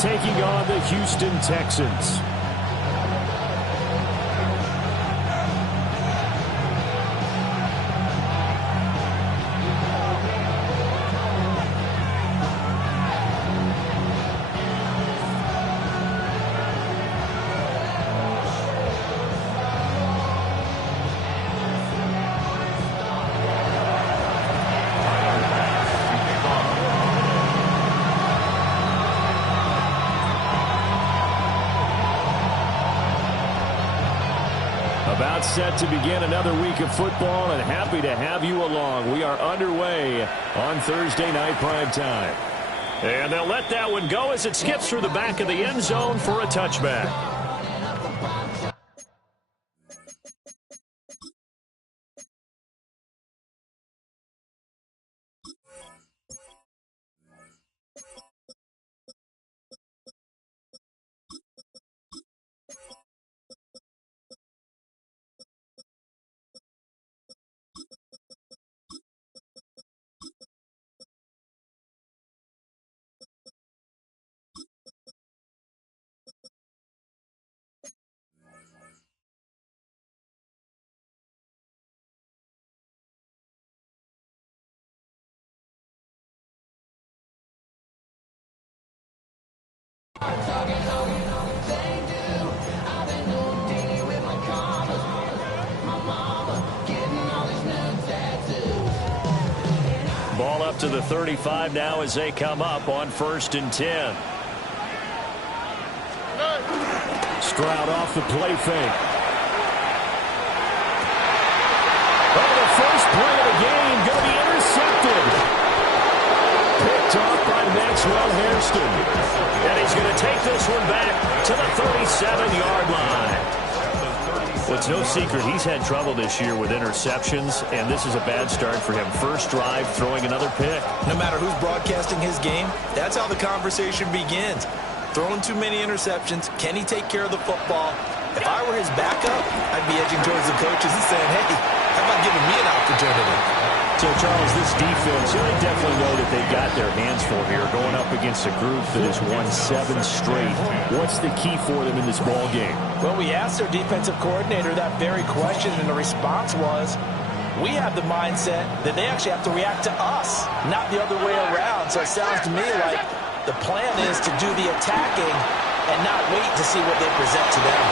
taking on the Houston Texans. About set to begin another week of football, and happy to have you along. We are underway on Thursday night prime time. And they'll let that one go as it skips through the back of the end zone for a touchback. Ball up to the 35 now as they come up on 1st and 10. Stroud off the play fake. Oh, the first play of the game going to be intercepted. Picked off by Maxwell Hairston. And he's going to take this one back to the 37-yard line. Well, it's no secret he's had trouble this year with interceptions, and this is a bad start for him. First drive, throwing another pick. No matter who's broadcasting his game, that's how the conversation begins. Throwing too many interceptions. Can he take care of the football? If I were his backup, I'd be edging towards the coaches and saying, hey, how about giving me an opportunity? So, Charles, this defense, they definitely know that they've got their hands full here, going up against a group that has won 7 straight. What's the key for them in this ball game? Well, we asked their defensive coordinator that very question, and the response was, we have the mindset that they actually have to react to us, not the other way around. So it sounds to me like the plan is to do the attacking and not wait to see what they present to them.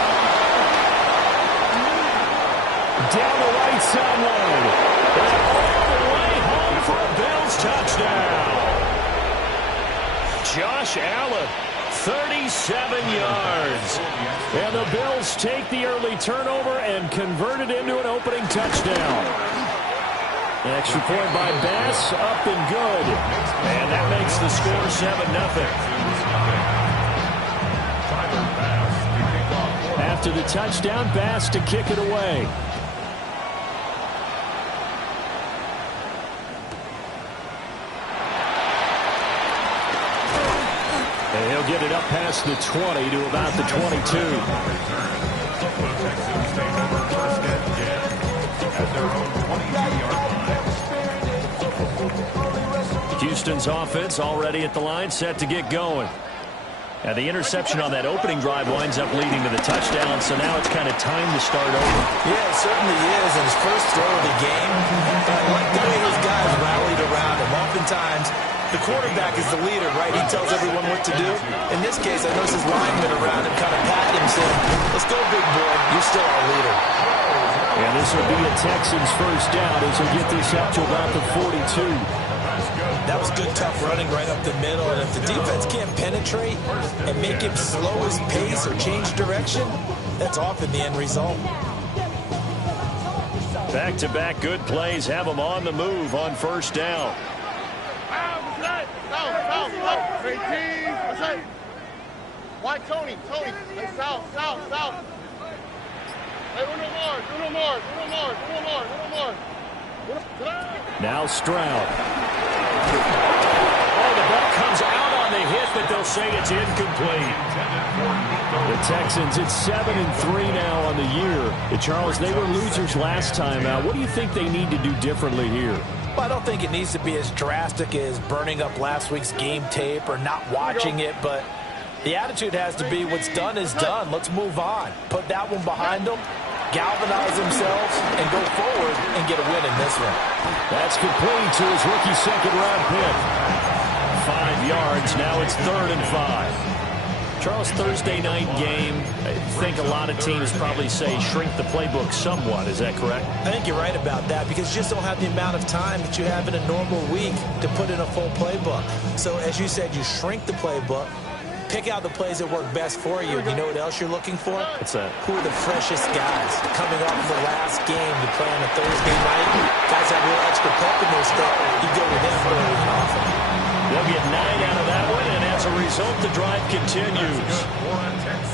Down the right sideline. And all the way home for a Bills touchdown. Josh Allen, 37 yards. And the Bills take the early turnover and convert it into an opening touchdown. An extra point by Bass, up and good. And that makes the score 7-0. After the touchdown, Bass to kick it away. And he'll get it up past the 20 to about the 22. Houston's offense already at the line, set to get going. And the interception on that opening drive winds up leading to the touchdown, so now it's kind of time to start over. Yeah, it certainly is, and his first throw of the game. And I like the way his guys rallied around him. Oftentimes, the quarterback is the leader, right? He tells everyone what to do. In this case, I noticed his linemen around him kind of patting him, saying, let's go, big boy. You're still our leader. And this will be a Texans first down as they get this up to about the 42. That was good, tough running right up the middle. And if the defense can't penetrate and make him slow his pace or change direction, that's often the end result. Back-to-back good plays have them on the move on first down. Why Tony? Hey, south. Hey, do no more. Now Stroud. Oh, the ball comes out on the hit, but they'll say it's incomplete. The Texans, it's 7-3 now on the year. Charles, they were losers last time out. What do you think they need to do differently here? Well, I don't think it needs to be as drastic as burning up last week's game tape or not watching it, but The attitude has to be what's done is done. Let's move on. Put that one behind them, galvanize themselves, and go forward and get a win in this one. That's complete to his rookie second-round pick. 5 yards. Now it's 3rd and 5. Charles, Thursday night game, I think a lot of teams probably say shrink the playbook somewhat. Is that correct? I think you're right about that because you just don't have the amount of time that you have in a normal week to put in a full playbook. So as you said, you shrink the playbook, pick out the plays that work best for you. You know what else you're looking for? What's that? Who are the freshest guys coming off the last game to play on a Thursday night? Guys have a little extra pep in their step. You go with them early and often. They'll get 9 out of that one, and as a result, the drive continues.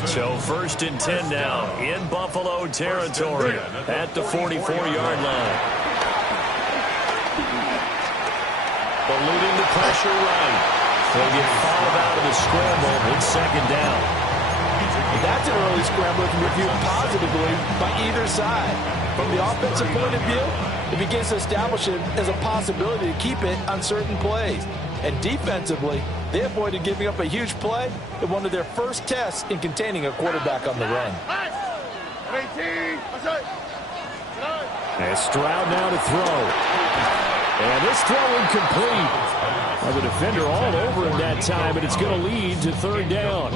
So 1st and 10 now in Buffalo territory at the 44-yard line. Eluding the pressure right. They'll get 5 out of the scramble. It's 2nd down. That's an early scramble that can be viewed positively by either side. From the offensive point of view, it begins to establish it as a possibility to keep it on certain plays. And defensively, they avoided giving up a huge play in one of their first tests in containing a quarterback on the run. And Stroud now to throw. And this throw incomplete. Well, the defender all over him that time, but it's going to lead to 3rd down.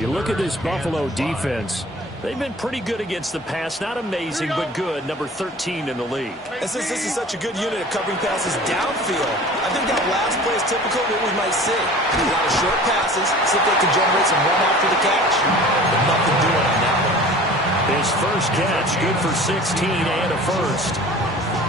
You look at this Buffalo defense. They've been pretty good against the pass. Not amazing, but good. Number 13 in the league. And since this is such a good unit of covering passes downfield, I think that last play is typical of what we might see. A lot of short passes, see if they can generate some run after the catch. But nothing doing on that one. His first catch, good for 16 and a first.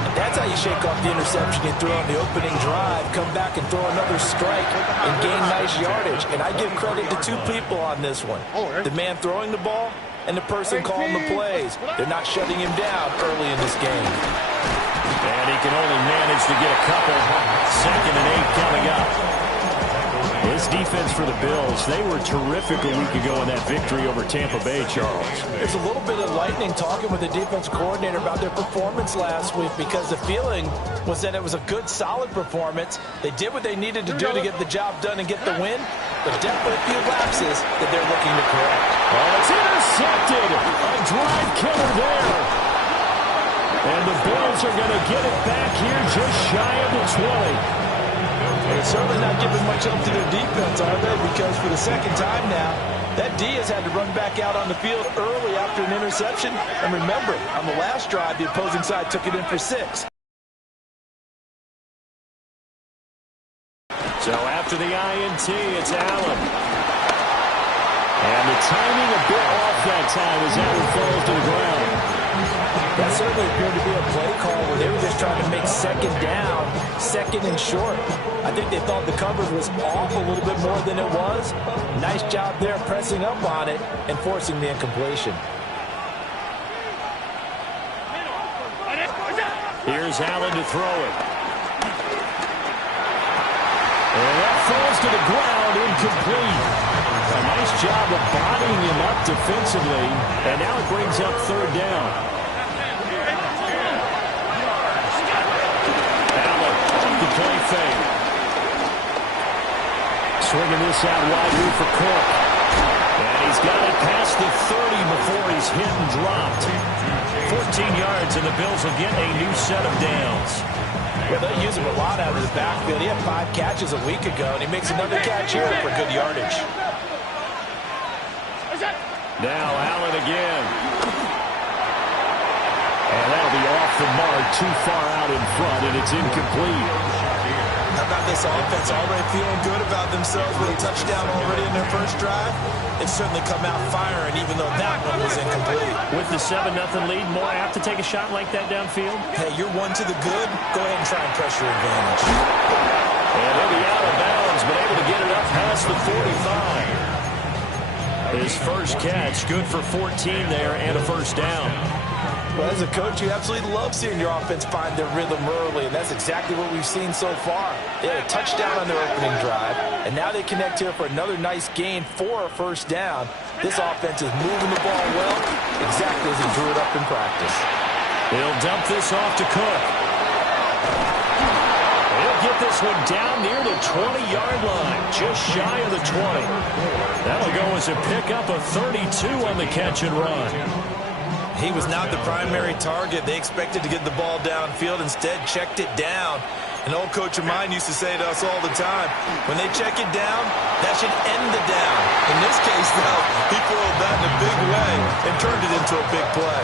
And that's how you shake off the interception you threw on the opening drive, come back and throw another strike and gain nice yardage. And I give credit to 2 people on this one. The man throwing the ball and the person calling the plays. They're not shutting him down early in this game. And he can only manage to get a couple. 2nd and 8 coming up. This defense for the Bills, they were terrific a week ago in that victory over Tampa Bay, Charles. There's a little bit of lightning talking with the defense coordinator about their performance last week because the feeling was that it was a good, solid performance. They did what they needed to do to get the job done and get the win, but definitely a few lapses that they're looking to correct. Oh, it's intercepted. A drive killer there. And the Bills are going to get it back here just shy of the 20. They're certainly not giving much up to their defense, are they? Because for the 2nd time now, that D has had to run back out on the field early after an interception. And remember, on the last drive, the opposing side took it in for 6. So after the INT, it's Allen. And the timing a bit off that time as Allen falls to the ground. That certainly appeared to be a play call where they were just trying to make 2nd down, 2nd and short. I think they thought the coverage was off a little bit more than it was. Nice job there pressing up on it and forcing the incompletion. Here's Allen to throw it. And that falls to the ground, incomplete. A nice job of bodying him up defensively. And now it brings up 3rd down. Play fake. Swinging this out wide here for Cook. And he's got it past the 30 before he's hit and dropped. 14 yards, and the Bills will get a new set of downs. Well, they use him a lot out of the backfield. He had 5 catches a week ago, and he makes another catch here for good yardage. Now Allen again. And that'll be off the mark, too far out in front, and it's incomplete. How about this offense already feeling good about themselves with a touchdown already in their first drive? They've certainly come out firing, even though that one was incomplete. With the 7-0 lead, more apt to take a shot like that downfield? Hey, you're 1 to the good. Go ahead and try and press your advantage. And he'll be out of bounds, but able to get it up past the 45. His first catch, good for 14 there and a first down. Well, as a coach, you absolutely love seeing your offense find their rhythm early, and that's exactly what we've seen so far. They had a touchdown on their opening drive, and now they connect here for another nice gain for a first down. This offense is moving the ball well, exactly as he drew it up in practice. He'll dump this off to Cook. He'll get this one down near the 20-yard line, just shy of the 20. That'll go as a pickup of 32 on the catch and run. He was not the primary target. They expected to get the ball downfield, instead checked it down. An old coach of mine used to say to us all the time, when they check it down, that should end the down. In this case, though, he foiled that in a big way and turned it into a big play.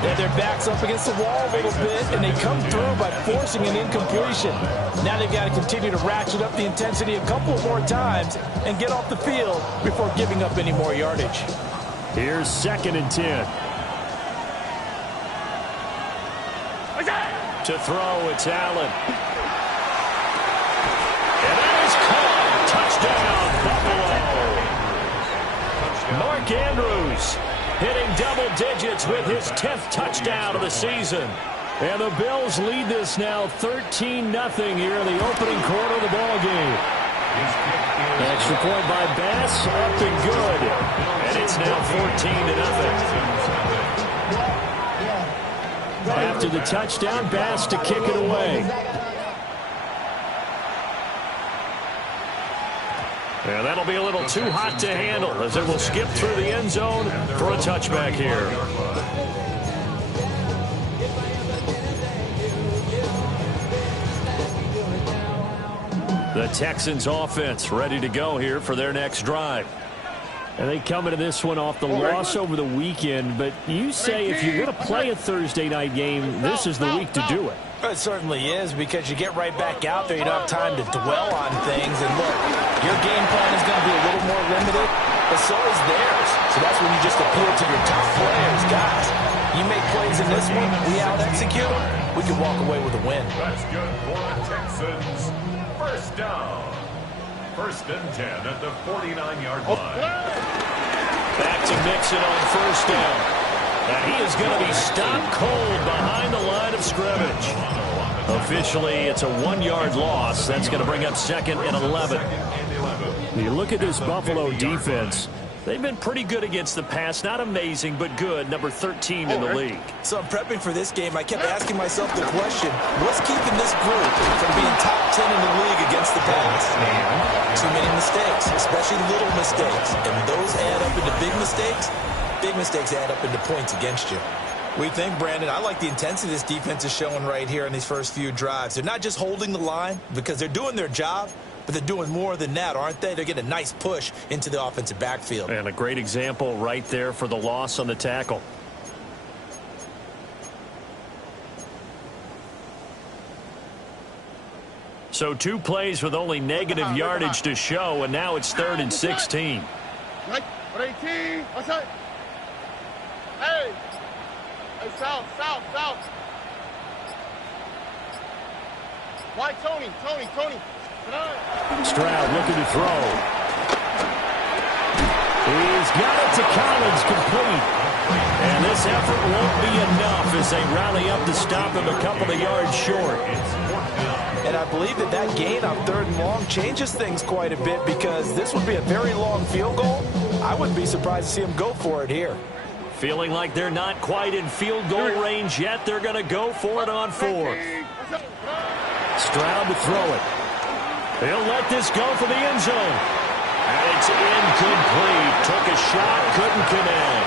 Yeah, their back's up against the wall a little bit, and they come through by forcing an incompletion. Now they've got to continue to ratchet up the intensity a couple more times and get off the field before giving up any more yardage. Here's 2nd and 10. To throw, it's Allen. And that is caught. Touchdown, Buffalo. Mark Andrews hitting double digits with his 10th touchdown of the season. And the Bills lead this now 13-0 here in the opening quarter of the ball game. Extra point by Bass, up and good. And it's now 14-0. After the touchdown, Bass to kick it away. And that'll be a little too hot to handle as it will skip through the end zone for a touchback here. The Texans offense ready to go here for their next drive. And they come into this one off the loss over the weekend, but you say if you're going to play a Thursday night game, this is the week to do it. It certainly is, because you get right back out there. You don't have time to dwell on things. And look, your game plan is going to be a little more limited, but so is theirs. So that's when you just appeal to your top players. Guys, you make plays in this one, we out-execute them, we can walk away with a win. That's good for the Texans. First down. 1st and 10 at the 49-yard line. Back to Mixon on 1st down. And he is going to be stopped cold behind the line of scrimmage. Officially, it's a 1-yard loss. That's going to bring up 2nd and 11. You look at this Buffalo defense. They've been pretty good against the pass. Not amazing, but good. Number 13 in the league. So I'm prepping for this game. I kept asking myself the question, what's keeping this group from being top 10 in the league against the pass? Too many mistakes, especially little mistakes. And those add up into big mistakes. Big mistakes add up into points against you. We think, Brandon, I like the intensity this defense is showing right here in these first few drives. They're not just holding the line because they're doing their job, but they're doing more than that, aren't they? They're getting a nice push into the offensive backfield. And a great example right there for the loss on the tackle. So 2 plays with only negative yardage to show, and now it's 3rd and 16. Hey, south. Why, Tony? Stroud looking to throw. He's got it to Collins, complete. And this effort won't be enough as they rally up to stop him a couple of yards short. And I believe that gain on 3rd and long changes things quite a bit, because this would be a very long field goal. I wouldn't be surprised to see him go for it here. Feeling like they're not quite in field goal range yet. They're going to go for it on 4th. Stroud to throw it. He'll let this go for the end zone. And it's incomplete. Took a shot, couldn't connect.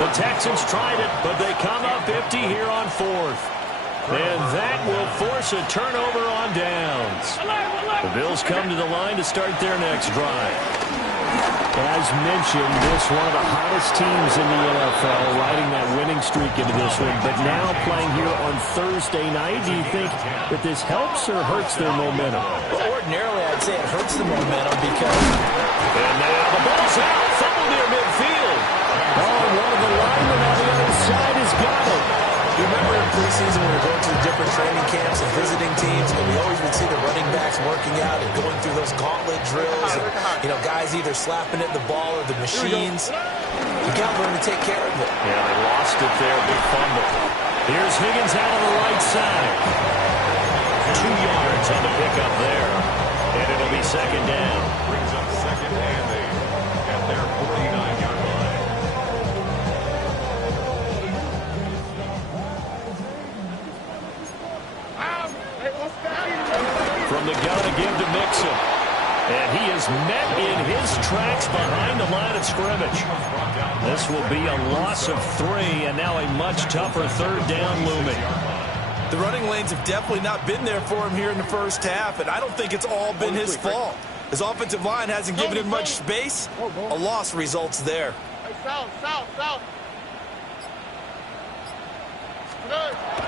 The Texans tried it, but they come up empty here on 4th. And that will force a turnover on downs. The Bills come to the line to start their next drive. As mentioned, this one of the hottest teams in the NFL, riding that winning streak into this one, but now playing here on Thursday night. Do you think that this helps or hurts their momentum? Well, ordinarily, I'd say it hurts the momentum because... And now the ball's out, fumble near midfield. Oh, one of the linemen on the other side has got it. You remember in preseason when we were going to the different training camps and visiting teams, and we always would see the running backs working out and going through those gauntlet drills, and, guys either slapping at the ball or the machines. You got to learn to take care of it. Yeah, they lost it there, big fumble. Here's Higgins out on the right side. 2 yards on the pickup there, and it'll be 2nd down. Brings up 2nd and 8 at their 49-yard line. in his tracks behind the line of scrimmage. This will be a loss of 3, and now a much tougher third down looming. The running lanes have definitely not been there for him here in the first half, and I don't think it's all been his fault. His offensive line hasn't given him much space. A loss results there. South.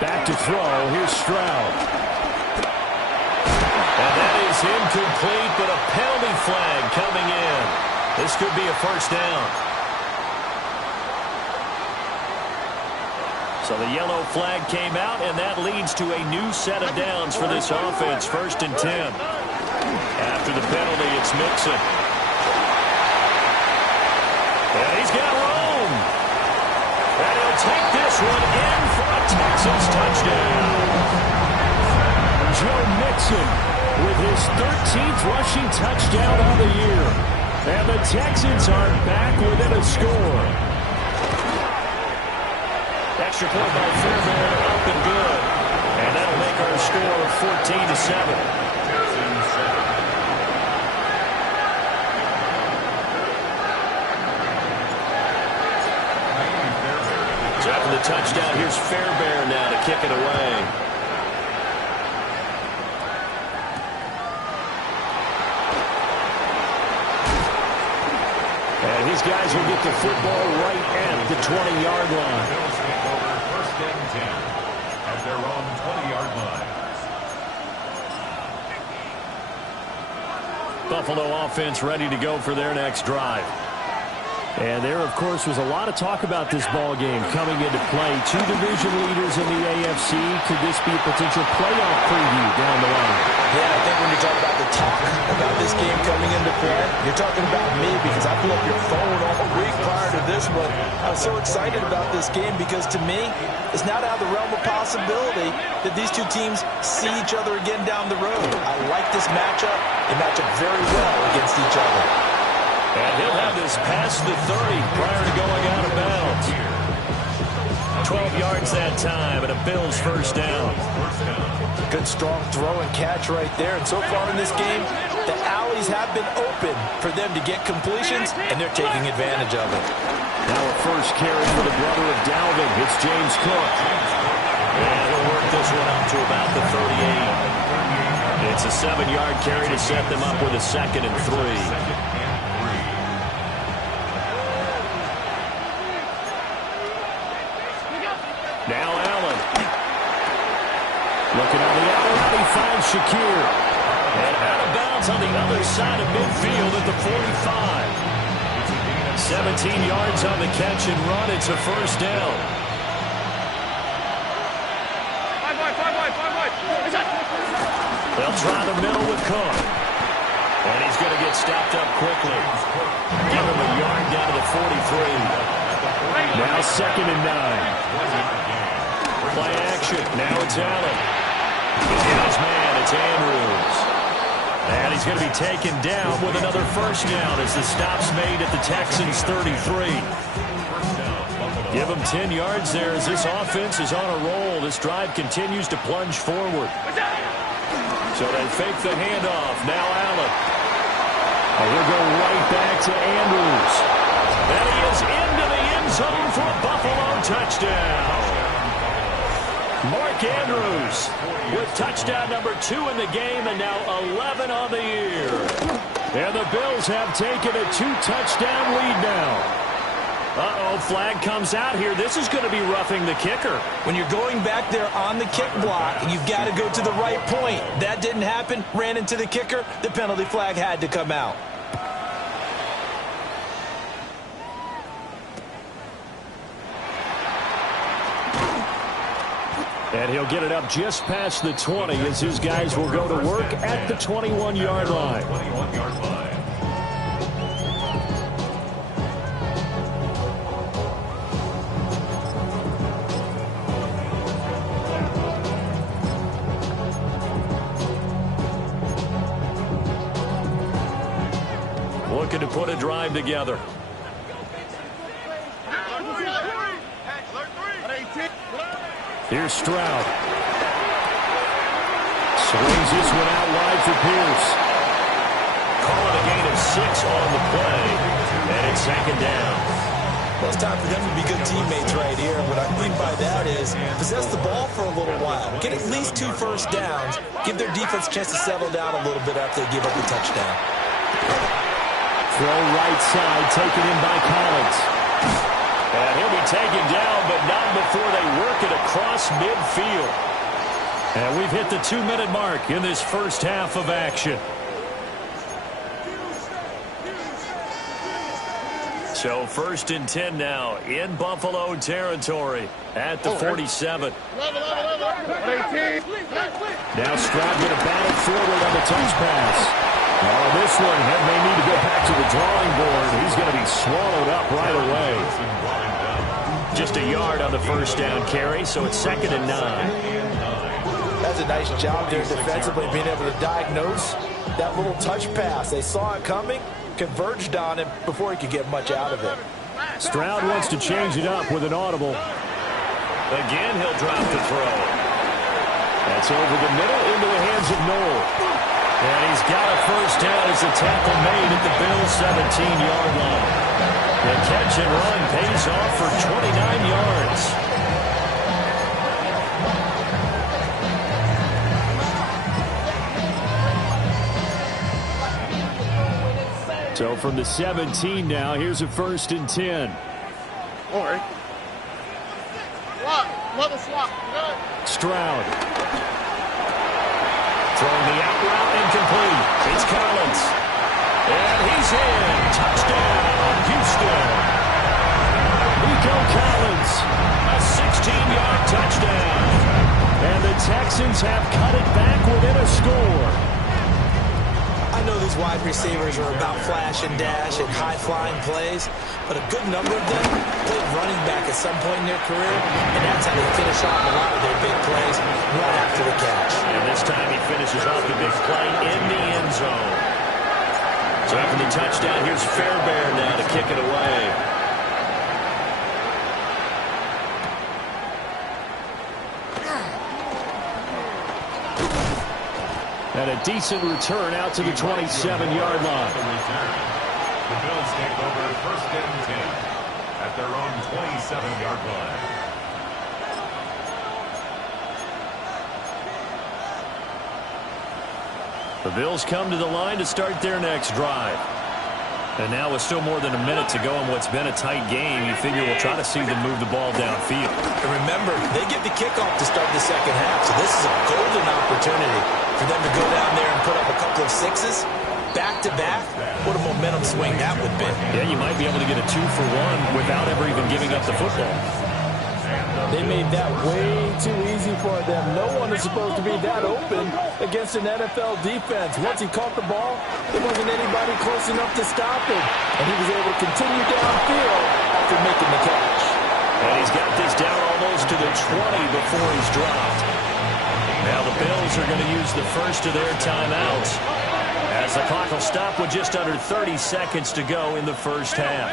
Back to throw. Here's Stroud. And that is incomplete, but a penalty flag coming in. This could be a first down. So the yellow flag came out, and that leads to a new set of downs for this offense. 1st and 10. After the penalty, it's Mixon. And he's got room. And he'll take this one in for a Texans touchdown. Joe Mixon with his 13th rushing touchdown on the year. And the Texans are back within a score. Extra point by Fairbairn, up and good. And that'll make our score 14-7. So after the touchdown, here's Fairbairn now to kick it away. And these guys will get the football right at the 20-yard line. First and 10 at their own 20-yard line. Buffalo offense ready to go for their next drive. And there, of course, was a lot of talk about this ball game coming into play. 2 division leaders in the AFC. Could this be a potential playoff preview down the line? Yeah, I think when you talk about the talk about this game coming into play, you're talking about me because I blew up your phone all week prior to this one. I was so excited about this game because, to me, it's not out of the realm of possibility that these two teams see each other again down the road. I like this matchup. They match up very well against each other. And he'll have this past the 30 prior to going out of bounds. 12 yards that time, and a Bills first down. Good strong throw and catch right there. And so far in this game, the alleys have been open for them to get completions, and they're taking advantage of it. Now a first carry for the brother of Dalvin. It's James Cook. And he'll work this one up to about the 38. It's a 7-yard carry to set them up with a 2nd and 3. Now Allen. Looking on the outside, he finds Shakir. And out of bounds on the other side of midfield at the 45. 17 yards on the catch and run. It's a first down. They'll try the middle with Cook. And he's going to get stopped up quickly. Give him a yard down to the 43. Now 2nd and 9. Play action. Now it's Allen. He's got his man. It's Andrews. And he's going to be taken down with another first down as the stop's made at the Texans' 33. Give him 10 yards there as this offense is on a roll. This drive continues to plunge forward. So they fake the handoff. Now Allen. And we'll go right back to Andrews. And he is into the end zone for a Buffalo touchdown. Mark Andrews with touchdown number 2 in the game, and now 11 on the year. And the Bills have taken a 2-touchdown lead now. Uh-oh, flag comes out here. This is going to be roughing the kicker. When you're going back there on the kick block, you've got to go to the right point. That didn't happen. Ran into the kicker. The penalty flag had to come out. And he'll get it up just past the 20 as his guys will go to work at the 21-yard line. 21-yard line. Looking to put a drive together. Here's Stroud. Swings this one out wide for Pierce. Calling a gain of 6 on the play. And it's second down. Well, it's time for them to be good teammates right here. What I mean by that is possess the ball for a little while. Get at least 2 first downs. Give their defense a chance to settle down a little bit after they give up a touchdown. Throw right side, taken in by Collins. And he'll be taken down, but not before they work it across midfield. And we've hit the 2-minute mark in this first half of action. So 1st and 10 now in Buffalo territory at the 47. Now Stroud going to battle forward on the touch pass. Oh, this one may need to go back to the drawing board. He's going to be swallowed up right away. Just a yard on the first down carry, so it's 2nd and 9. That's a nice job there defensively, being able to diagnose that little touch pass. They saw it coming, converged on him before he could get much out of it. Stroud wants to change it up with an audible. Again, he'll drop the throw. That's over the middle into the hands of Noel. And he's got a first down as the tackle made at the Bills' 17-yard line. The catch and run pays off for 29 yards. So from the 17 now, here's a 1st and 10. All right. Level swap. Stroud. Throwing the out route incomplete. It's Collins. And he's in. Touchdown, Houston. Nico Collins. A 16-yard touchdown. And the Texans have cut it back within a score. I know these wide receivers are about flash and dash and high-flying plays, but a good number of them played running back at some point in their career, and that's how they finish off a lot of their big plays right after the catch. And this time he finishes off the big play in the end zone. So after the touchdown, here's Fairbairn now to kick it away. And a decent return out to the 27-yard line. The Bills take over 1st and 10 at their own 27-yard line. The Bills come to the line to start their next drive. And now with still more than a minute to go in what's been a tight game, you figure we'll try to see them move the ball downfield. And remember, they get the kickoff to start the second half, so this is a golden opportunity for them to go down there and put up a couple of sixes back-to-back. What a momentum swing that would be. Yeah, you might be able to get a 2-for-1 without ever even giving up the football. They made that way too easy for them. No one is supposed to be that open against an NFL defense. Once he caught the ball, there wasn't anybody close enough to stop him. And he was able to continue downfield after making the catch. And he's got this down almost to the 20 before he's dropped. Now the Bills are going to use the first of their timeouts, as the clock will stop with just under 30 seconds to go in the first half.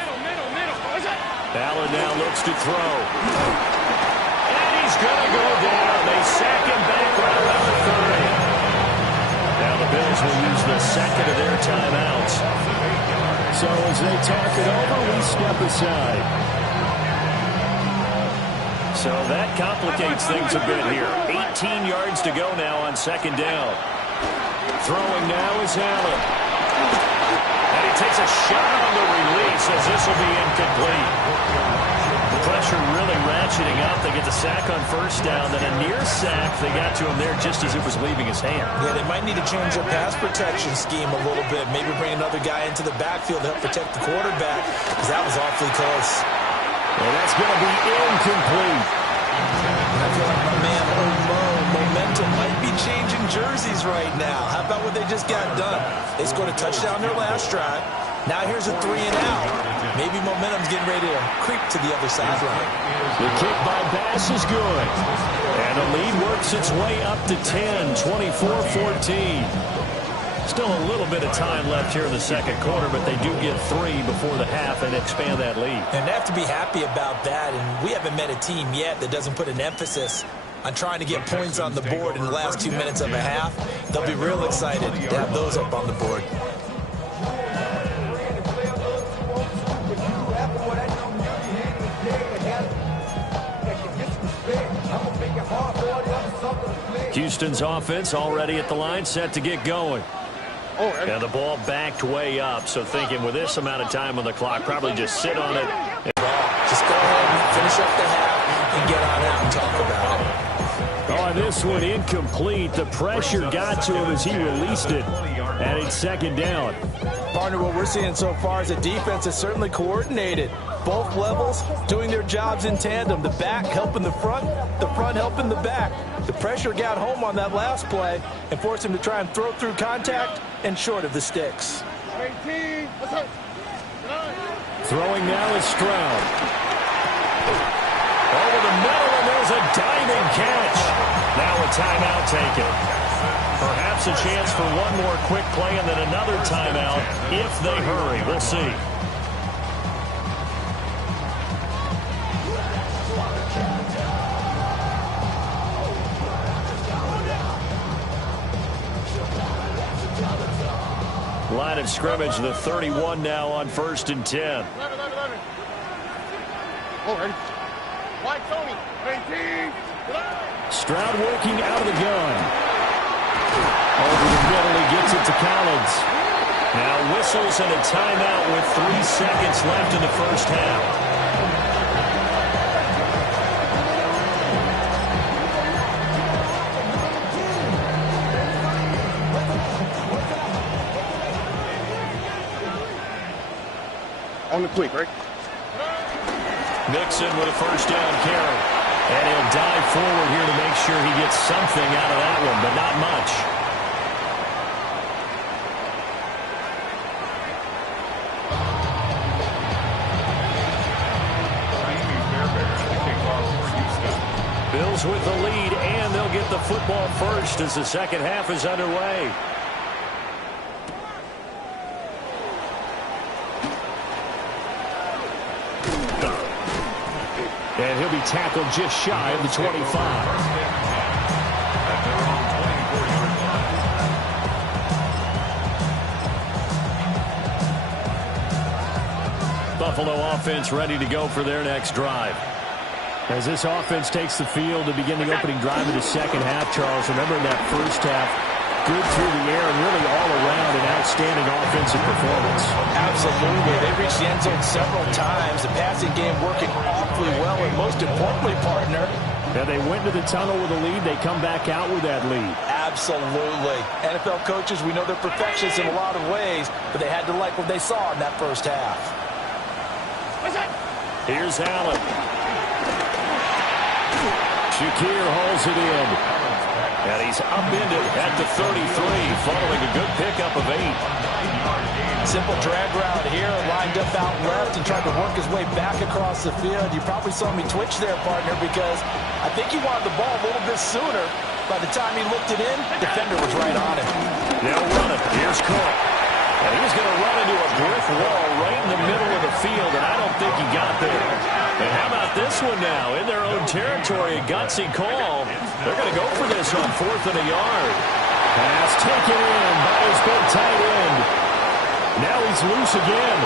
Ballard now looks to throw. He's going to go down. They sack him back right around the 30. Now the Bills will use the second of their timeouts. So as they talk it over, we step aside. So that complicates things a bit here. 18 yards to go now on 2nd down. Throwing now is Allen. And he takes a shot on the release as this will be incomplete. The pressure really ratcheting up. They get the sack on 1st down, then a near sack. They got to him there just as it was leaving his hand. Yeah, they might need to change their pass protection scheme a little bit. Maybe bring another guy into the backfield to help protect the quarterback, because that was awfully close. And that's going to be incomplete. I feel like my man Momentum might be changing jerseys right now. How about what they just got done? They scored a touchdown their last drive. Now here's a 3-and-out. Maybe Momentum's getting ready to creep to the other sideline. The kick by Bass is good. And the lead works its way up to 10, 24-14. Still a little bit of time left here in the second quarter, but they do get 3 before the half and expand that lead. And they have to be happy about that. And we haven't met a team yet that doesn't put an emphasis on trying to get points on the board in the last 2 minutes of a half. They'll be real excited to have those up on the board. Houston's offense already at the line, set to get going. And the ball backed way up, so thinking with this amount of time on the clock, probably just sit on it. Just go ahead and finish up the half and get on out and talk about it. Oh, this one incomplete. The pressure got to him as he released it. And it's second down. Partner, what we're seeing so far is the defense is certainly coordinated. Both levels doing their jobs in tandem. The back helping the front helping the back. The pressure got home on that last play and forced him to try and throw through contact and short of the sticks. Throwing now is Stroud. Over the middle, and there's a diving catch. Now a timeout taken. Perhaps a chance for one more quick play and then another timeout if they hurry. We'll see. Line of scrimmage, the 31 now on 1st and 10. Stroud working out of the gun. Over the middle, he gets it to Collins. Now whistles and a timeout with 3 seconds left in the first half. On the quick, right? Mixon with a first down carry. And he'll dive forward here to make sure he gets something out of that one, but not much. Bills with the lead, and they'll get the football first as the second half is underway. And he'll be tackled just shy of the 25. Buffalo offense ready to go for their next drive. As this offense takes the field to begin the opening drive of the second half, Charles, remember in that first half, good through the air and really all around an outstanding offensive performance. Absolutely. They reached the end zone several times. The passing game working awfully well, and most importantly, partner, and they went to the tunnel with a lead. They come back out with that lead. Absolutely. NFL coaches, we know they're perfectionists in a lot of ways, but they had to like what they saw in that first half. Here's Allen. Shakir holds it in. And he's upended at the 33, following a good pickup of 8. Simple drag route here, lined up out left and tried to work his way back across the field. You probably saw me twitch there, partner, because I think he wanted the ball a little bit sooner. By the time he looked it in, the defender was right on him. They'll run it. Here's Cook. And he's going to run into a brick wall right in the middle of the field, and I don't think he got there. And how about this one now? In their own territory, a gutsy call. They're going to go for this on 4th and a yard. Pass taken in by his big tight end. Now he's loose again.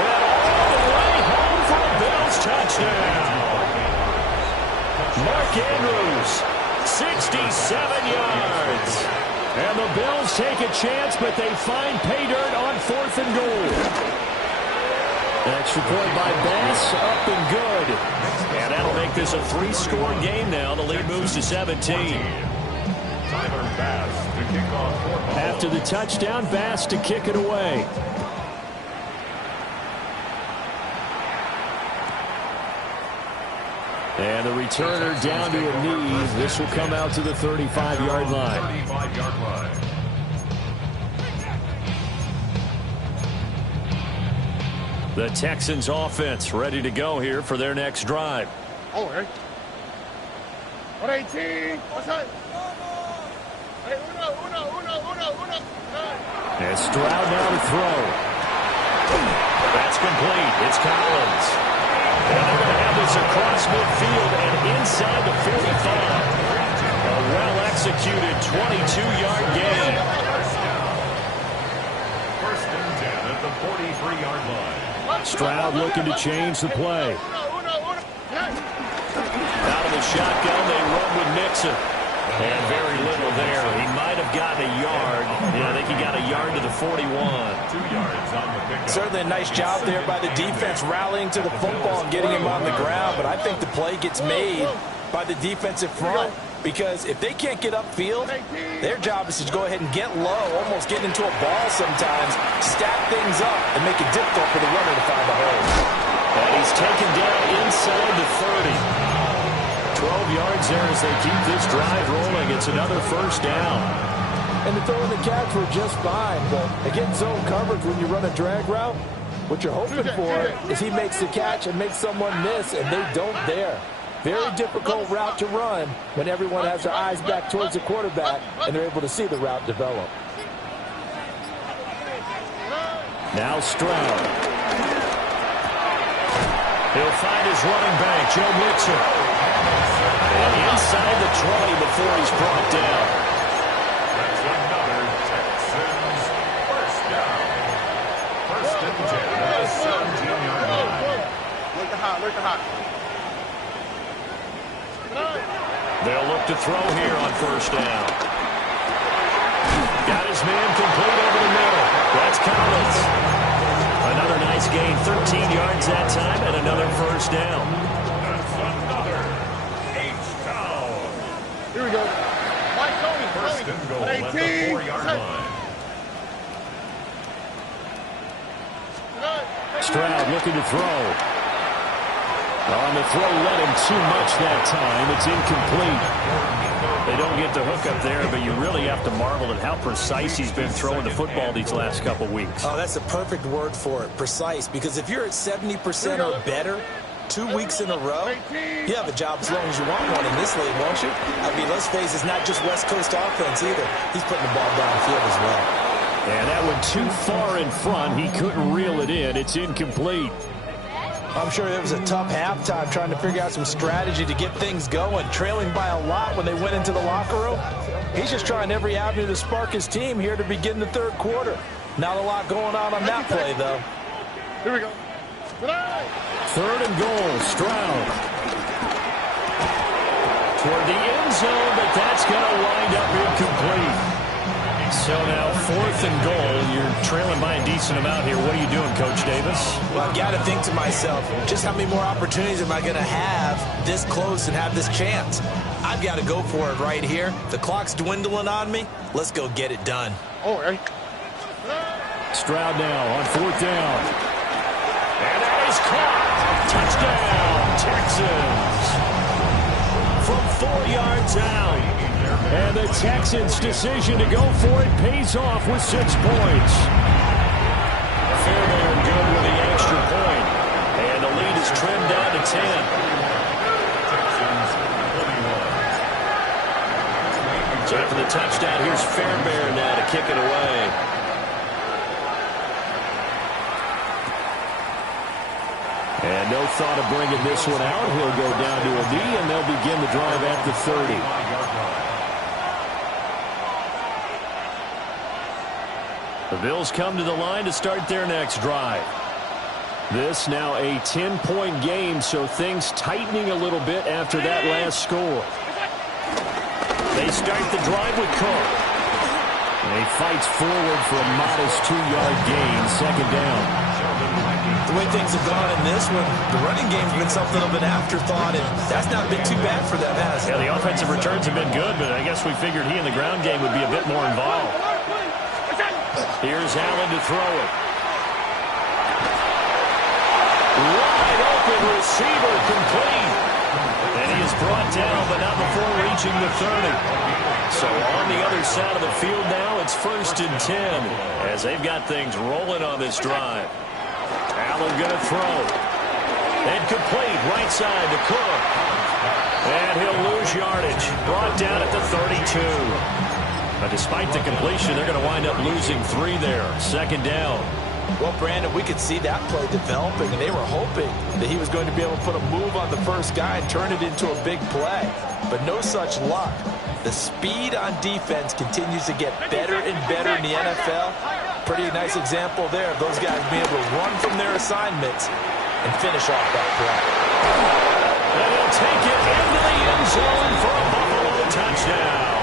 And all the way home for a Bills touchdown. Mark Andrews, 67 yards. And the Bills take a chance, but they find pay dirt on 4th and goal. Extra point by Bass, up and good. And that'll make this a 3-score game now. The lead moves to 17. After the touchdown, Bass to kick it away. And the returner down to a knee. This will come out to the 35-yard line. The Texans offense ready to go here for their next drive. Oh, right. 118. What's that? Hey, uno. And Stroud now to throw. That's complete. It's Collins. And they're going to have this across midfield and inside the 45. A well-executed 22-yard gain. First and 10 at the 43-yard line. Stroud looking to change the play. Out of the shotgun, they run with Mixon. And very little there. He might have gotten a yard. Yeah, I think he got a yard to the 41. 2 yards on the pickup. Certainly a nice job there by the defense rallying to the football and getting him on the ground. But I think the play gets made by the defensive front, because if they can't get upfield, their job is to go ahead and get low, almost get into a ball sometimes, stack things up, and make it difficult for the runner to find a hole. And he's taken down inside the 30. 12 yards there as they keep this drive rolling. It's another first down. And the throw and the catch were just fine, but again, zone coverage when you run a drag route, what you're hoping for is he makes the catch and makes someone miss, and they don't there. Very difficult route to run when everyone has their eyes back towards the quarterback and they're able to see the route develop. Now Stroud. He'll find his running back, Joe Mixon. And inside the 20 before he's brought down. That's another Texans first down. First and 10 at the 17-yard line. Look the hot, look the hot. They'll look to throw here on first down. Got his man complete over the middle. That's Collins. Another nice gain, 13 yards that time, and another first down. That's another H-Town. Here we go. First and goal at the 4-yard line. Stroud looking to throw. On the throw, led him too much that time. It's incomplete. They don't get the hook up there, but you really have to marvel at how precise he's been throwing the football these last couple weeks. Oh, that's a perfect word for it, precise, because if you're at 70% or better 2 weeks in a row, you have a job as long as you want one in this league, won't you? I mean, let's face it, it's not just West Coast offense either. He's putting the ball downfield as well. And that one too far in front. He couldn't reel it in. It's incomplete. I'm sure it was a tough halftime trying to figure out some strategy to get things going, trailing by a lot when they went into the locker room. He's just trying every avenue to spark his team here to begin the third quarter. Not a lot going on that play, though. Here we go. Third and goal, Stroud. Toward the end zone, but that's going to wind up incomplete. So now 4th and goal. You're trailing by a decent amount here. What are you doing, Coach Davis? Well, I've got to think to myself, just how many more opportunities am I going to have this close and have this chance? I've got to go for it right here. The clock's dwindling on me. Let's go get it done. Oh, right. Stroud now on 4th down. And that is caught. Touchdown, Texans. From 4 yards out. And the Texans' decision to go for it pays off with 6 points. Fairbairn good with the extra point. And the lead is trimmed down to 10. So after the touchdown, here's Fairbairn now to kick it away. And no thought of bringing this one out. He'll go down to a knee, and they'll begin the drive at the 30. The Bills come to the line to start their next drive. This now a 10-point game, so things tightening a little bit after that last score. They start the drive with Cook. And he fights forward for a modest 2-yard gain, second down. The way things have gone in this one, the running game's been something of an afterthought, and that's not been too bad for them, has it? Yeah, the offensive returns have been good, but I guess we figured he in the ground game would be a bit more involved. Here's Allen to throw it. Wide open receiver complete. And he is brought down, but not before reaching the 30. So on the other side of the field now, it's 1st and 10 as they've got things rolling on this drive. Allen going to throw. And complete, right side to Cook. And he'll lose yardage. Brought down at the 32. But despite the completion, they're going to wind up losing 3 there. Second down. Well, Brandon, we could see that play developing, and they were hoping that he was going to be able to put a move on the first guy and turn it into a big play. But no such luck. The speed on defense continues to get better and better in the NFL. Pretty nice example there of those guys being able to run from their assignments and finish off that play. And he'll take it into the end zone for a Buffalo touchdown.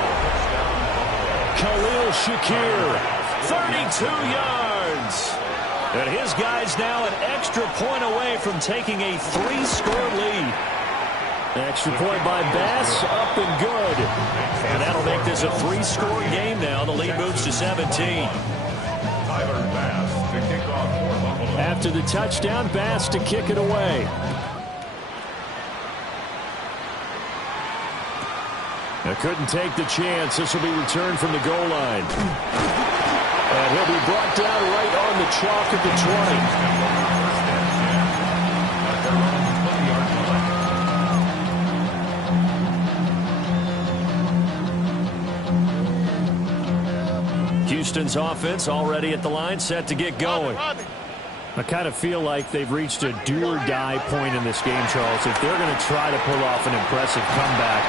Khalil Shakir, 32 yards. And his guy's now an extra point away from taking a 3-score lead. Extra point by Bass, up and good. And that'll make this a 3-score game now. The lead moves to 17. After the touchdown, Bass to kick it away. Now couldn't take the chance. This will be returned from the goal line. And he'll be brought down right on the chalk at the 20. Houston's offense already at the line, set to get going. I kind of feel like they've reached a do-or-die point in this game, Charles. If they're going to try to pull off an impressive comeback,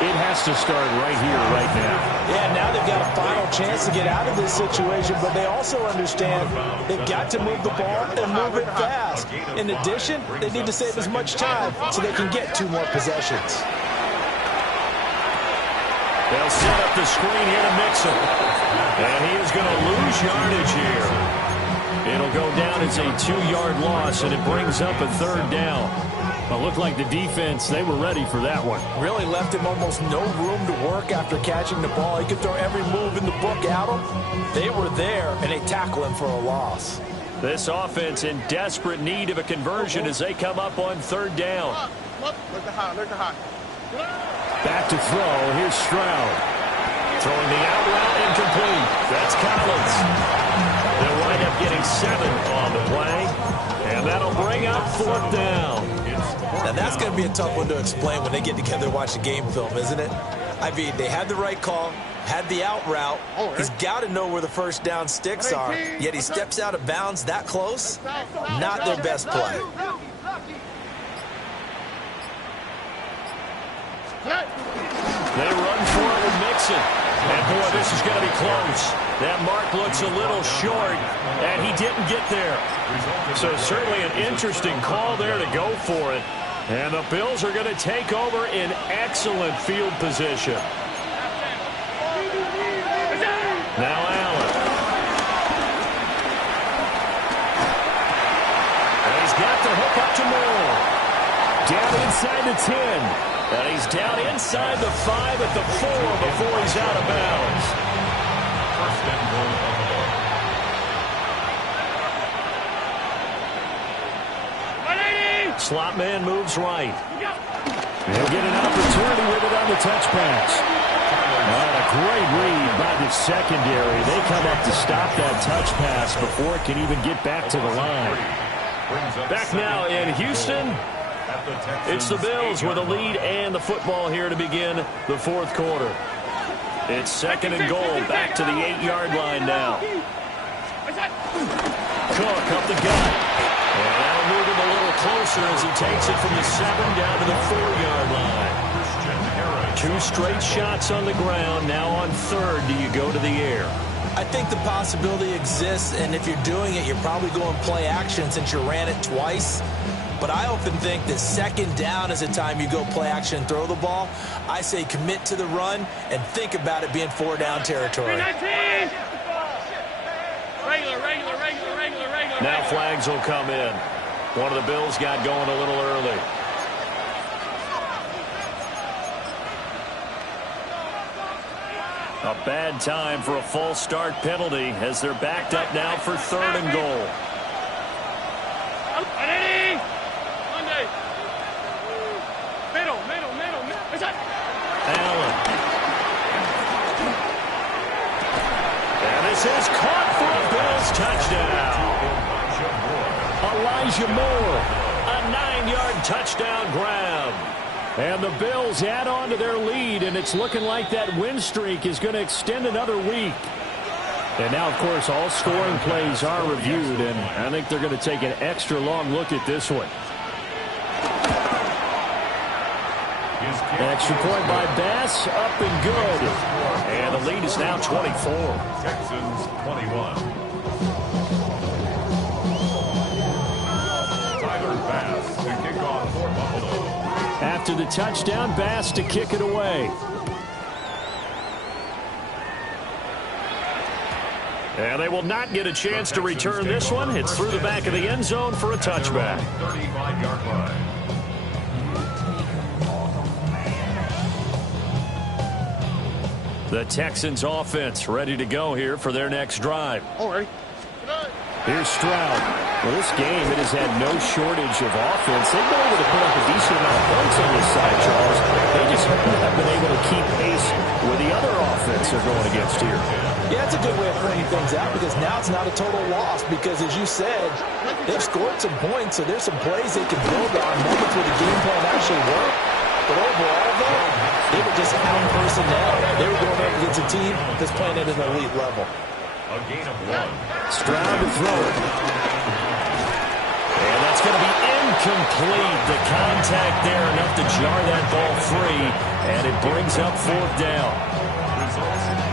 it has to start right here, right now. Yeah, now they've got a final chance to get out of this situation, but they also understand they've got to move the ball and move it fast. In addition, they need to save as much time so they can get 2 more possessions. They'll set up the screen here to Mixon. And he is going to lose yardage here. It'll go down as a 2-yard loss, and it brings up a 3rd down. Well, looked like the defense, they were ready for that one. Really left him almost no room to work after catching the ball. He could throw every move in the book at him. They were there, and they tackle him for a loss. This offense in desperate need of a conversion as they come up on 3rd down. Back to throw. Here's Stroud. Throwing the out route incomplete. That's Collins. They'll wind up getting 7 on the play. And that'll bring up 4th down. Now, that's going to be a tough one to explain when they get together and watch the game film, isn't it? I mean, they had the right call, had the out route. He's got to know where the first down sticks are, yet he steps out of bounds that close. Not their best play. They run for it with Mixon. And, boy, this is going to be close. That mark looks a little short, and he didn't get there. So certainly an interesting call there to go for it. And the Bills are going to take over in excellent field position. Now Allen. And he's got the hook up to Moore. Down inside the 10. And he's down inside the 5 at the 4 before he's out of bounds. First and goal. Slot man moves right. He'll get an opportunity with it on the touch pass. A great read by the secondary. They come up to stop that touch pass before it can even get back to the line. Back now in Houston. It's the Bills with a lead and the football here to begin the 4th quarter. It's 2nd and goal, back to the 8-yard line now. Cook up the gut. And that'll move him a little closer as he takes it from the 7 down to the 4-yard line. 2 straight shots on the ground. Now on 3rd, do you go to the air? I think the possibility exists, and if you're doing it, you're probably going play action since you ran it twice. But I often think that 2nd down is the time you go play action and throw the ball. I say commit to the run and think about it being 4-down territory. Now flags will come in. One of the Bills got going a little early. A bad time for a false start penalty as they're backed up now for 3rd and goal. Allen. And this is caught for a Bills touchdown. Elijah Moore, a 9-yard touchdown grab. And the Bills add on to their lead, and it's looking like that win streak is going to extend another week. And now, of course, all scoring plays are reviewed, and I think they're going to take an extra long look at this one. Extra point by Bass, up and good. And the lead is now 24. Texans 21. Tyler Bass to kick off for Buffalo. After the touchdown, Bass to kick it away. And they will not get a chance to return this one. It's through the back of the end zone for a touchback. 35-yard line. The Texans offense ready to go here for their next drive. All right. Here's Stroud. Well, this game, it has had no shortage of offense. They've been able to put up a decent amount of points on this side, Charles. They just haven't been able to keep pace with the other offense they're going against here. Yeah, it's a good way of pointing things out because now it's not a total loss because, as you said, they've scored some points, so there's some plays they can build on, moments where the game plan actually worked. But overall, though, they were just out personnel. They were going up against a team that's playing at an elite level. A gain of 1. Stroud to throw it. And that's going to be incomplete. The contact there enough to jar that ball free, and it brings up 4th down.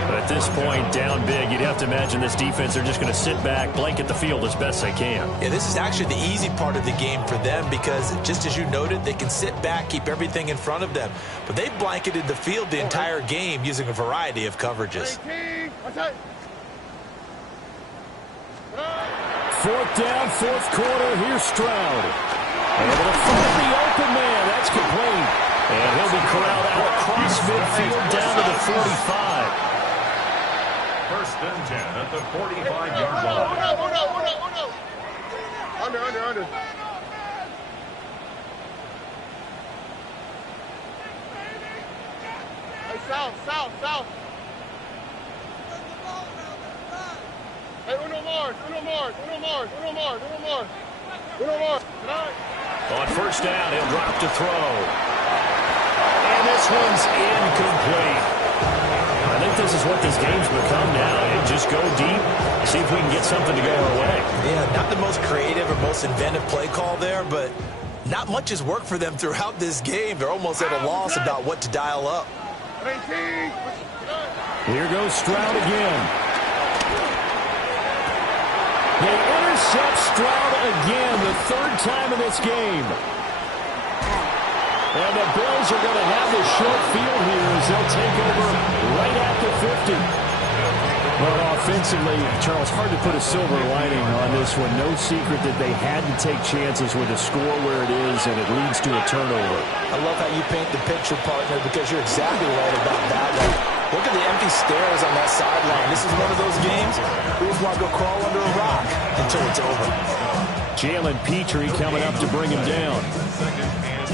But at this point, down big, you'd have to imagine this defense are just going to sit back, blanket the field as best they can. Yeah, this is actually the easy part of the game for them because, just as you noted, they can sit back, keep everything in front of them. But they've blanketed the field the entire game using a variety of coverages. 4th down, 4th quarter. Here's Stroud. Able to find the open man. That's complete. And he'll be corralled out across midfield down to the 45. 1st and 10 at the 45-yard line. Under. Hey, south. Hey, uno more. On 1st down, he'll drop to throw. And this one's incomplete. I think this is what this game's become now. And just go deep, see if we can get something to go our way. Yeah, not the most creative or most inventive play call there, but not much has worked for them throughout this game. They're almost at a loss about what to dial up. Here goes Stroud again. They intercept Stroud again, the 3rd time in this game. And the Bills are going to have the short field here as they'll take over right at the 50. But offensively, Charles, hard to put a silver lining on this one. No secret that they had to take chances with the score where it is, and it leads to a turnover. I love how you paint the picture, partner, because you're exactly right about that one. Look at the empty stares on that sideline. This is one of those games we just want to go crawl under a rock until it's over. Jalen Petrie coming up to bring him down.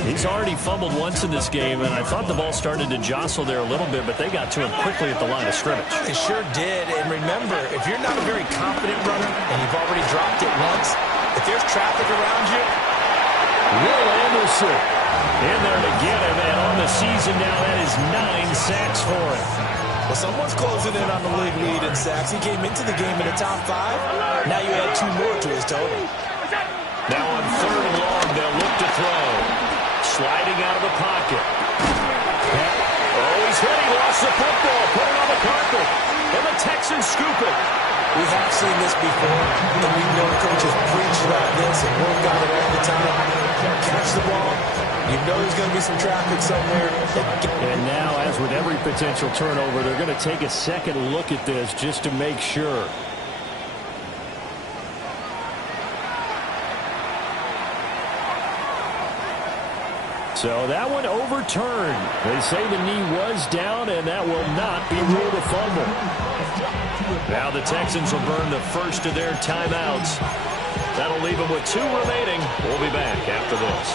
He's already fumbled once in this game, and I thought the ball started to jostle there a little bit, but they got to him quickly at the line of scrimmage. They sure did. And remember, if you're not a very confident runner and you've already dropped it once, if there's traffic around you, Will Anderson in there to get him, and on the season now, that is 9 sacks for him. well, someone's closing in on the league lead in sacks. He came into the game in the top 5. Now you add 2 more to his total. Now on 3rd and long, they'll look to throw. Sliding out of the pocket. Oh, he's hit. He lost the football. Put it on the carpet. And the Texans scoop it. We have seen this before, and we know coaches preach about this and work on it all the time. Catch the ball. You know there's going to be some traffic somewhere. And now, as with every potential turnover, they're going to take a second look at this just to make sure. So that one overturned. They say the knee was down, and that will not be ruled a fumble. Now the Texans will burn the first of their timeouts. That'll leave them with 2 remaining. We'll be back after this.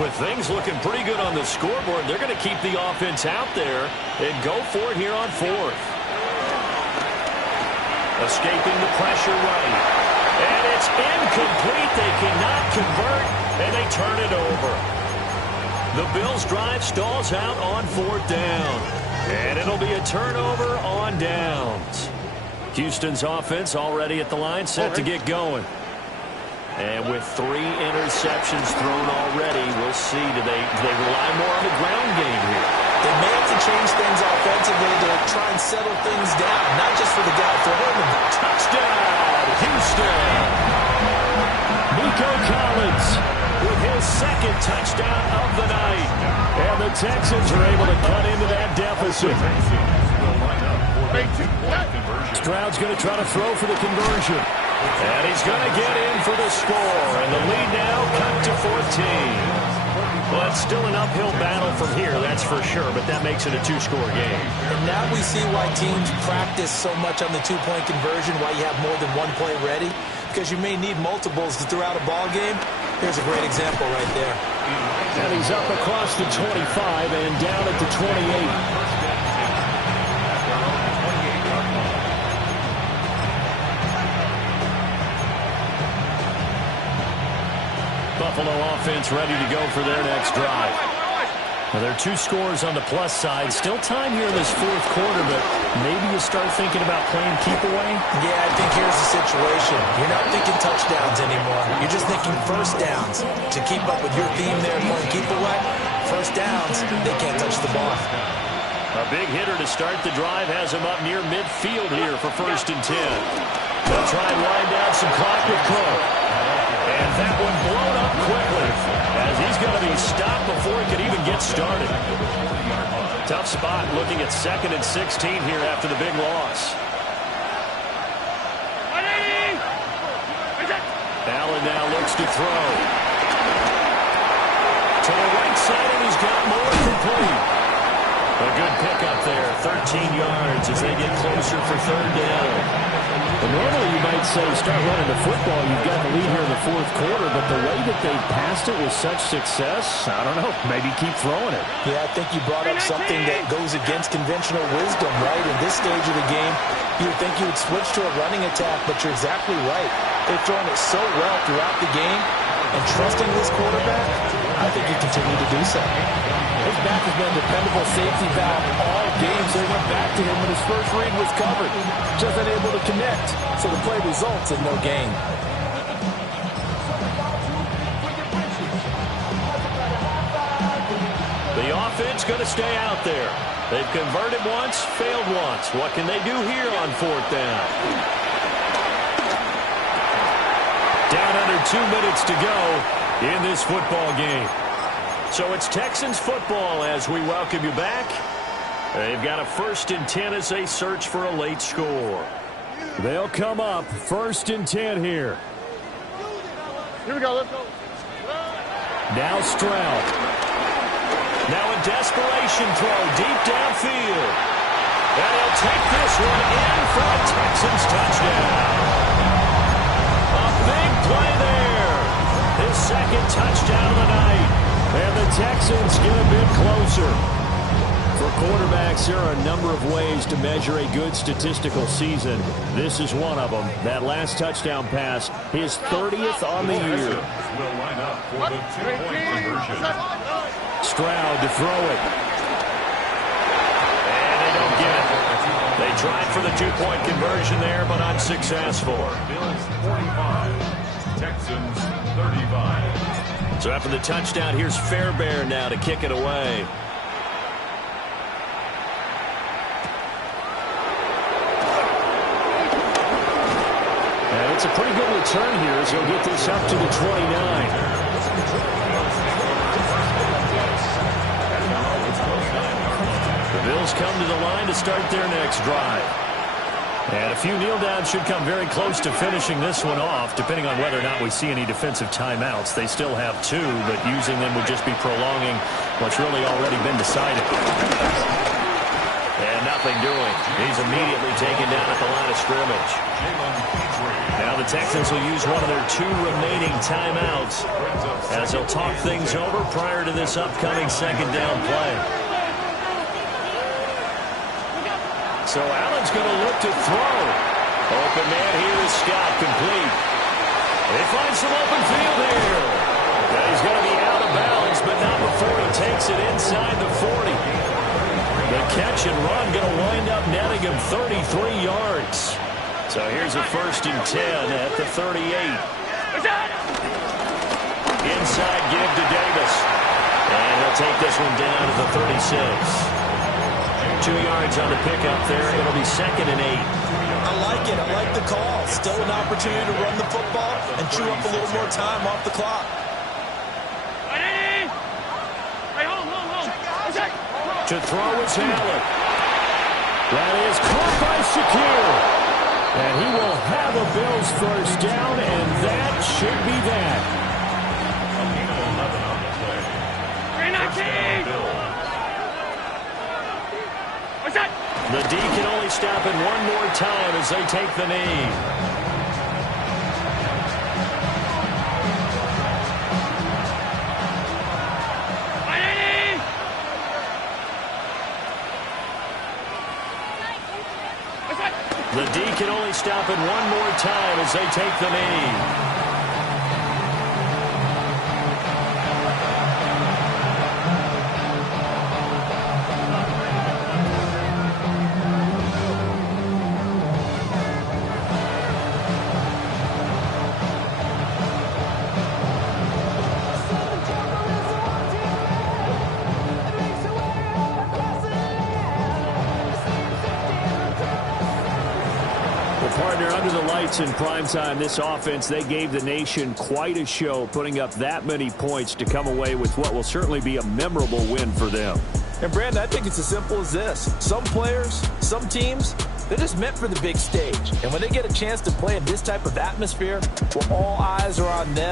With things looking pretty good on the scoreboard, they're going to keep the offense out there and go for it here on 4th. Escaping the pressure right. And it's incomplete. They cannot convert, and they turn it over. The Bills' drive stalls out on 4th down. And it'll be a turnover on downs. Houston's offense already at the line, set to get going. And with 3 interceptions thrown already, we'll see. Do they rely more on the ground game here? They may have to change things offensively to try and settle things down, not just for the guy throwing them. Touchdown, Houston. Nico Collins with his second touchdown of the night. And the Texans are able to cut into that deficit. Stroud's going to try to throw for the conversion. And he's going to get in for the score. And the lead now cut to 14. Well, it's still an uphill battle from here, that's for sure, but that makes it a two-score game. And now we see why teams practice so much on the two-point conversion, why you have more than one play ready, because you may need multiples throughout a ball game. Here's a great example right there. And he's up across the 25 and down at the 28. Buffalo offense ready to go for their next drive. Well, there are two scores on the plus side. Still time here in this fourth quarter, but maybe you start thinking about playing keep away? Yeah, I think here's the situation. You're not thinking touchdowns anymore. You're just thinking first downs. To keep up with your theme there, playing keep away, first downs, they can't touch the ball. A big hitter to start the drive has him up near midfield here for 1st and 10. They'll try and wind down some clock with Cook. And that one blown up quickly as he's going to be stopped before he could even get started. Tough spot looking at 2nd and 16 here after the big loss. Allen now looks to throw. To the right side, and he's got more complete. A good pickup there, 13 yards as they get closer for 3rd down. Well, normally you might say start running the football. You've got the lead here in the fourth quarter, but the way that they passed it with such success, I don't know, maybe keep throwing it. Yeah, I think you brought up something that goes against conventional wisdom, right? In this stage of the game, you would think you would switch to a running attack, but you're exactly right. They've thrown it so well throughout the game, and trusting this quarterback, I think you continue to do so. His back has been a dependable safety valve all game, so he went back to him when his first read was covered. Just unable to connect, so the play results in no gain. The offense going to stay out there. They've converted once, failed once. What can they do here on 4th down? Down under 2 minutes to go in this football game. So it's Texans football as we welcome you back. They've got a 1st and 10 as they search for a late score. They'll come up 1st and 10 here. Here we go, let's go. Now Stroud. Now a desperation throw deep downfield. And he'll take this one in for a Texans touchdown. A big play there. His 2nd touchdown of the night. And the Texans get a bit closer. For quarterbacks, there are a number of ways to measure a good statistical season. This is one of them. That last touchdown pass, his 30th on the year. Will line up for the two-point conversion. Stroud to throw it. And they don't get it. They tried for the two-point conversion there, but unsuccessful. Bills 45, Texans 35. So after the touchdown, here's Fairbairn now to kick it away. And it's a pretty good return here as he'll get this up to the 29. The Bills come to the line to start their next drive. And a few kneel downs should come very close to finishing this one off, depending on whether or not we see any defensive timeouts. They still have 2, but using them would just be prolonging what's really already been decided. And nothing doing. He's immediately taken down at the line of scrimmage. Now the Texans will use one of their 2 remaining timeouts as they'll talk things over prior to this upcoming 2nd down play. So Allen's going to look to throw. Open man here is Scott, complete. They find some open field here. And he's going to be out of bounds, but not before he takes it inside the 40. The catch and run going to wind up netting him 33 yards. So here's a 1st and 10 at the 38. Inside give to Davis. And he'll take this one down to the 36. 2 yards on the pickup there. It'll be 2nd and 8. I like it. I like the call. Still an opportunity to run the football and chew up a little more time off the clock. To throw is Allen. That is caught by Shakir. And he will have a Bills first down, and that should be that. The D can only stop it one more time as they take the knee. The D can only stop it one more time as they take the knee. Partner, under the lights in primetime, this offense, they gave the nation quite a show, putting up that many points to come away with what will certainly be a memorable win for them. And, Brandon, I think it's as simple as this. Some players, some teams, they're just meant for the big stage. And when they get a chance to play in this type of atmosphere where all eyes are on them,